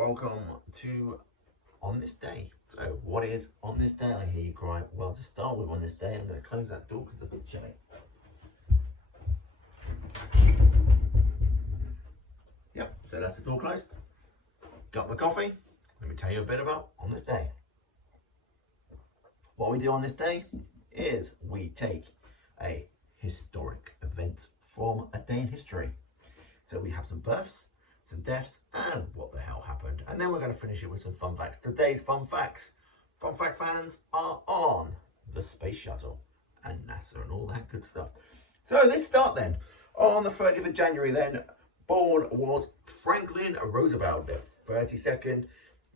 welcome to On This Day. So, what is On This Day? I hear you cry. Well, to start with, on this day, I'm going to close that door because it's a bit chilly. Yep, so that's the door closed. Got my coffee. Let me tell you a bit about On This Day. What we do on this day is we take a historic event from a day in history. So we have some births, some deaths, and what the hell happened. And then we're going to finish it with some fun facts. Today's fun facts. Fun fact fans are on the Space Shuttle and NASA and all that good stuff. So let's start then. On the 30th of January then, born was Franklin Roosevelt, the 32nd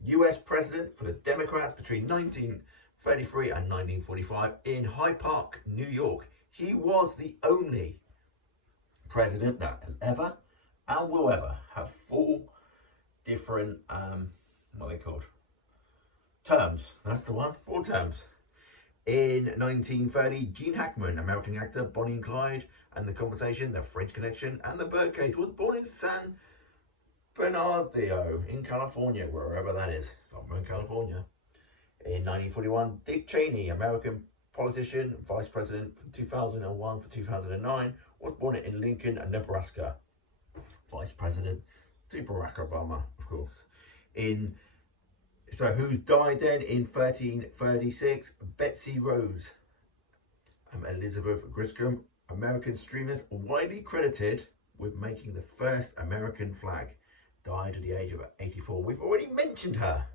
US president for the Democrats between 1933 and 1945 in Hyde Park, New York. He was the only president that has ever and will ever have 4 different, what are they called? Terms. That's the one. 4 terms. In 1930, Gene Hackman, American actor, Bonnie and Clyde, and The Conversation, The French Connection, and The Birdcage, was born in San Bernardino in California, wherever that is, somewhere in California. In 1941, Dick Cheney, American politician, vice president from 2001 to 2009, was born in Lincoln, Nebraska. Vice president to Barack Obama, of course. So who's died then in 1336? Betsy Rose, Elizabeth Griscom, American streamers, widely credited with making the first American flag, died at the age of 84. We've already mentioned her.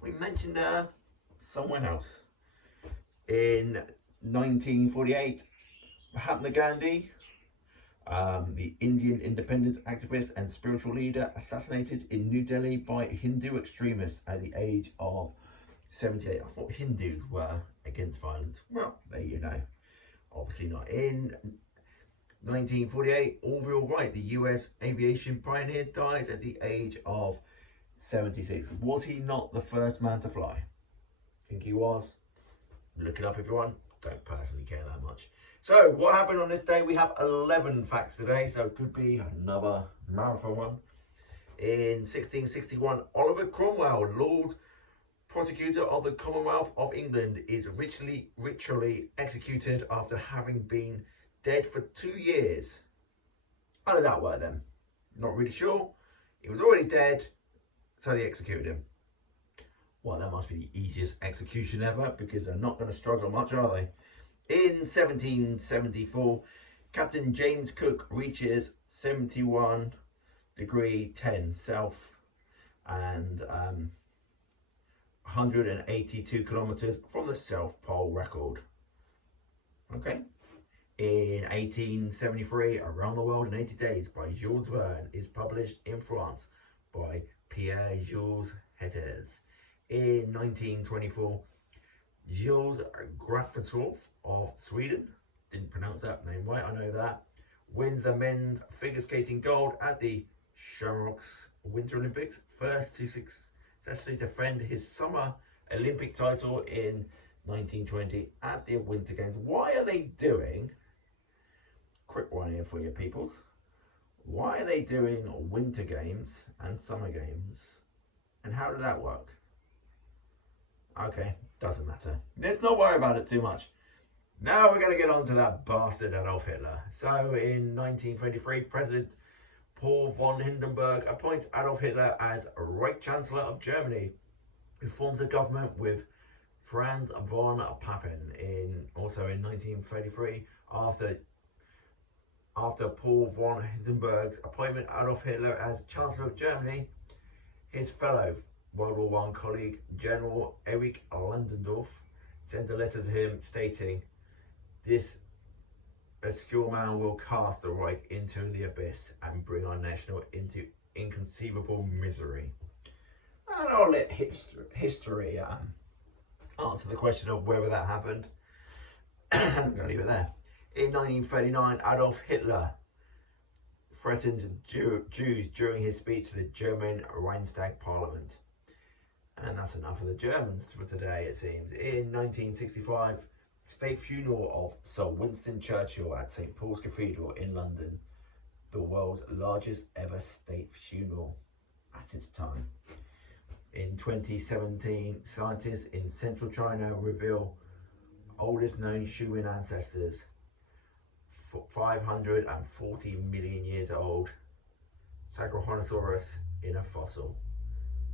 We mentioned her somewhere else. In 1948, Mahatma Gandhi, the Indian independence activist and spiritual leader, assassinated in New Delhi by Hindu extremists at the age of 78. I thought Hindus were against violence. Well, there you know. Obviously not. In 1948, Orville Wright, the US aviation pioneer, dies at the age of 76. Was he not the first man to fly? Think he was? Look it up if you want. Don't personally care that much. So, what happened on this day? We have 11 facts today, so it could be another marathon one. In 1661, Oliver Cromwell, Lord Prosecutor of the Commonwealth of England, is ritually executed after having been dead for 2 years. How did that work then? Not really sure. He was already dead, so they executed him. Well, that must be the easiest execution ever, because they're not going to struggle much, are they? In 1774, Captain James Cook reaches 71 degree 10 south and 182 kilometers from the South Pole record. Okay. In 1873, Around the World in 80 Days by Jules Verne is published in France by Pierre-Jules Hetters. In 1924, Gilles Grafenshoff of Sweden, didn't pronounce that name right, I know that, wins the men's figure skating gold at the Shamrocks Winter Olympics, first to successfully defend his summer Olympic title in 1920 at the Winter Games. Why are they doing, quick one here for you peoples, why are they doing Winter Games and Summer Games, and how did that work? Okay, doesn't matter. Let's not worry about it too much. Now we're going to get on to that bastard Adolf Hitler. So in 1923, President Paul von Hindenburg appoints Adolf Hitler as Reich Chancellor of Germany, who forms a government with Franz von Papen also in 1933. After Paul von Hindenburg's appointment, Adolf Hitler as Chancellor of Germany, his fellow World War I colleague General Erich Ludendorff sent a letter to him stating, "This obscure man will cast the Reich into the abyss and bring our nation into inconceivable misery." And I'll let history answer the question of whether that happened. I'm going to leave it there. In 1939, Adolf Hitler threatened Jews during his speech to the German Reichstag Parliament. And that's enough of the Germans for today, it seems. In 1965, state funeral of Sir Winston Churchill at St. Paul's Cathedral in London, the world's largest ever state funeral at its time. In 2017, scientists in central China reveal oldest known human ancestors, 540 million years old, Sahelanthropus in a fossil.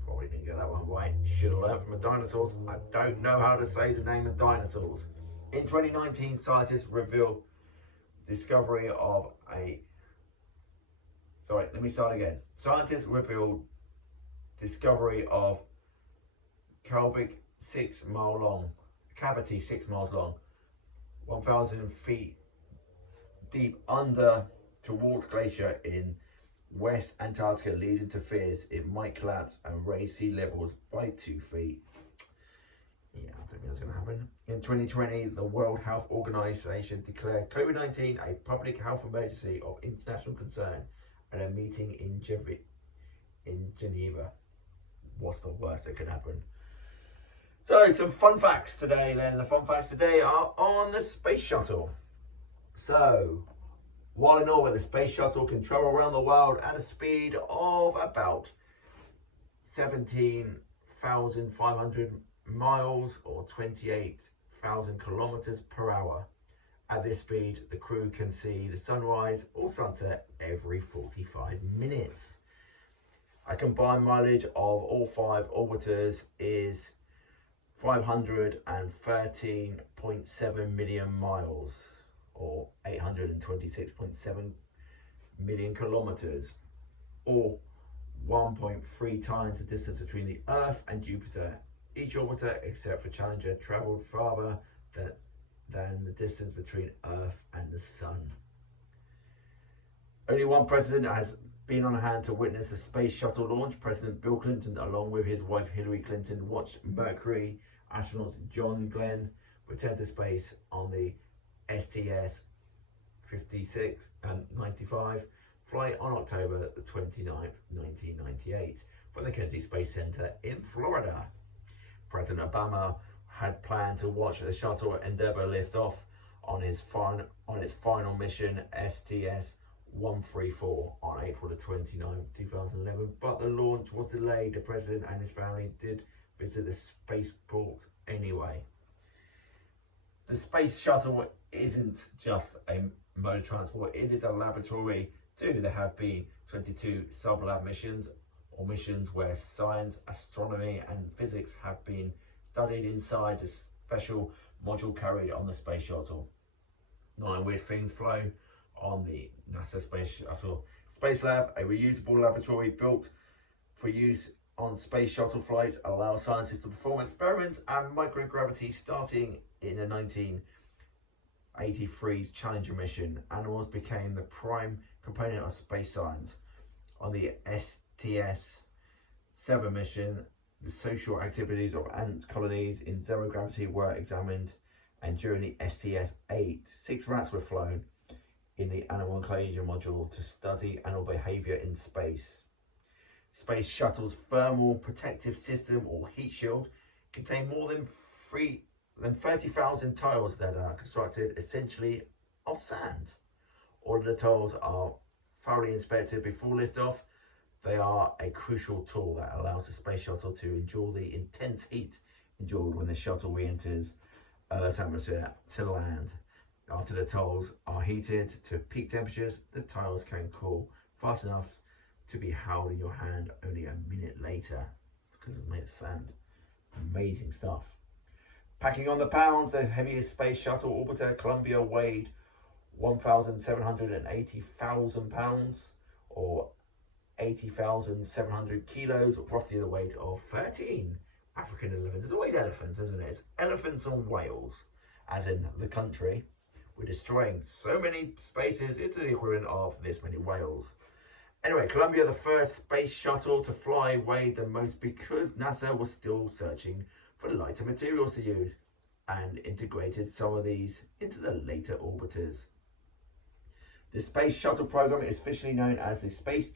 Probably didn't get that one right. Should have learned from the dinosaurs. I don't know how to say the name of dinosaurs. In 2019, scientists revealed discovery of a... Sorry, let me start again. Scientists revealed discovery of cavity 6 miles long, 1,000 feet deep under Towards Glacier in West Antarctica, leading to fears it might collapse and raise sea levels by 2 feet. Yeah, I don't think that's going to happen. In 2020, the World Health Organization declared COVID-19 a public health emergency of international concern at a meeting in Geneva. What's the worst that could happen? So, some fun facts today then. The fun facts today are on the space shuttle. So, while in orbit, the space shuttle can travel around the world at a speed of about 17,500 miles or 28,000 kilometers per hour. At this speed, the crew can see the sunrise or sunset every 45 minutes. A combined mileage of all 5 orbiters is 513.7 million miles or 826.7 million kilometers, or 1.3 times the distance between the Earth and Jupiter. Each orbiter, except for Challenger, traveled farther than the distance between Earth and the Sun. Only one president has been on hand to witness a space shuttle launch. President Bill Clinton, along with his wife Hillary Clinton, watched Mercury astronauts John Glenn return to space on the STS-95 flight on October the 29th, 1998, from the Kennedy Space Center in Florida. President Obama had planned to watch the shuttle Endeavour lift off on its final mission STS-134 on April the 29th, 2011, but the launch was delayed. The president and his family did visit the spaceport anyway. The space shuttle isn't just a mode of transport, it is a laboratory too. There have been 22 sub-lab missions, or missions where science, astronomy and physics have been studied inside the special module carried on the space shuttle. 9 weird things flown on the NASA Space Shuttle Space Lab, a reusable laboratory built for use on space shuttle flights, allows scientists to perform experiments and microgravity. Starting in the 1983 Challenger mission, animals became the prime component of space science. On the STS-7 mission, the social activities of ant colonies in zero gravity were examined, and during the STS-8, 6 rats were flown in the animal inclusion module to study animal behavior in space. Space Shuttle's thermal protective system, or heat shield, contained more than 30,000 tiles that are constructed essentially of sand. All of the tiles are thoroughly inspected before liftoff. They are a crucial tool that allows the space shuttle to endure the intense heat endured when the shuttle re-enters Earth's atmosphere to land. After the tiles are heated to peak temperatures, the tiles can cool fast enough to be held in your hand only a minute later. It's because it's made of sand. Amazing stuff. Packing on the pounds, the heaviest space shuttle orbiter, Columbia, weighed 1,780,000 pounds, or 80,700 kilos, roughly the weight of 13 African elephants. There's always elephants, isn't it? It's elephants and whales, as in the country. We're destroying so many spaces, it's the equivalent of this many whales. Anyway, Columbia, the first space shuttle to fly, weighed the most because NASA was still searching for lighter materials to use and integrated some of these into the later orbiters. The Space Shuttle program is officially known as the Space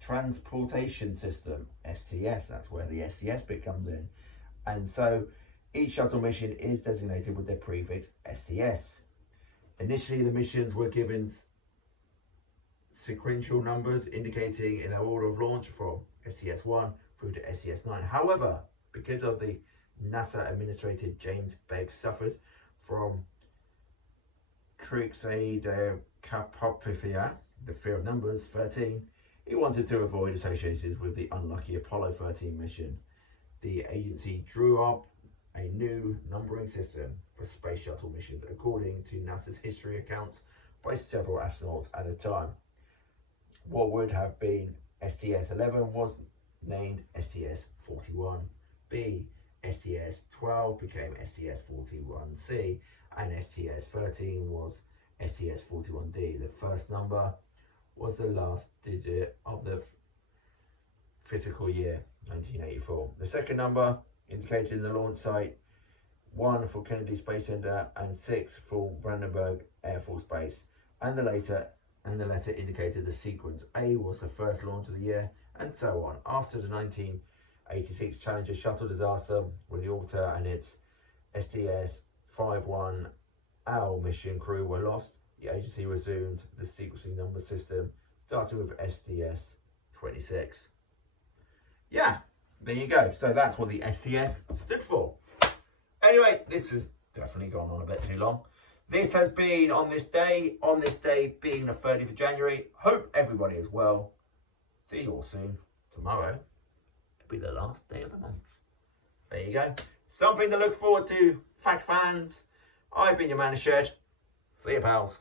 Transportation System, STS. That's where the STS bit comes in. And so each shuttle mission is designated with their prefix STS. Initially, the missions were given sequential numbers indicating in their order of launch from STS-1 through to STS-9. However, because of the NASA administrator James Begg suffered from trichotillomania, the fear of numbers 13, he wanted to avoid associations with the unlucky Apollo 13 mission. The agency drew up a new numbering system for space shuttle missions according to NASA's history accounts by several astronauts at the time. What would have been STS-11 was named STS-41B. STS-12 became STS-41C, and STS-13 was STS-41D. The first number was the last digit of the fiscal year 1984. The second number indicated the launch site, 1 for Kennedy Space Center and 6 for Vandenberg Air Force Base, and the letter indicated the sequence. A was the first launch of the year, and so on. After the 1986 Challenger shuttle disaster, when the orbiter and its STS-51L mission crew were lost, the agency resumed the sequencing number system, starting with STS-26. Yeah, there you go. So that's what the STS stood for. Anyway, this has definitely gone on a bit too long. This has been on this day being the 30th of January. Hope everybody is well. See you all soon. Tomorrow will be the last day of the month. There you go. Something to look forward to, fact fans. I've been your man of shed. See you, pals.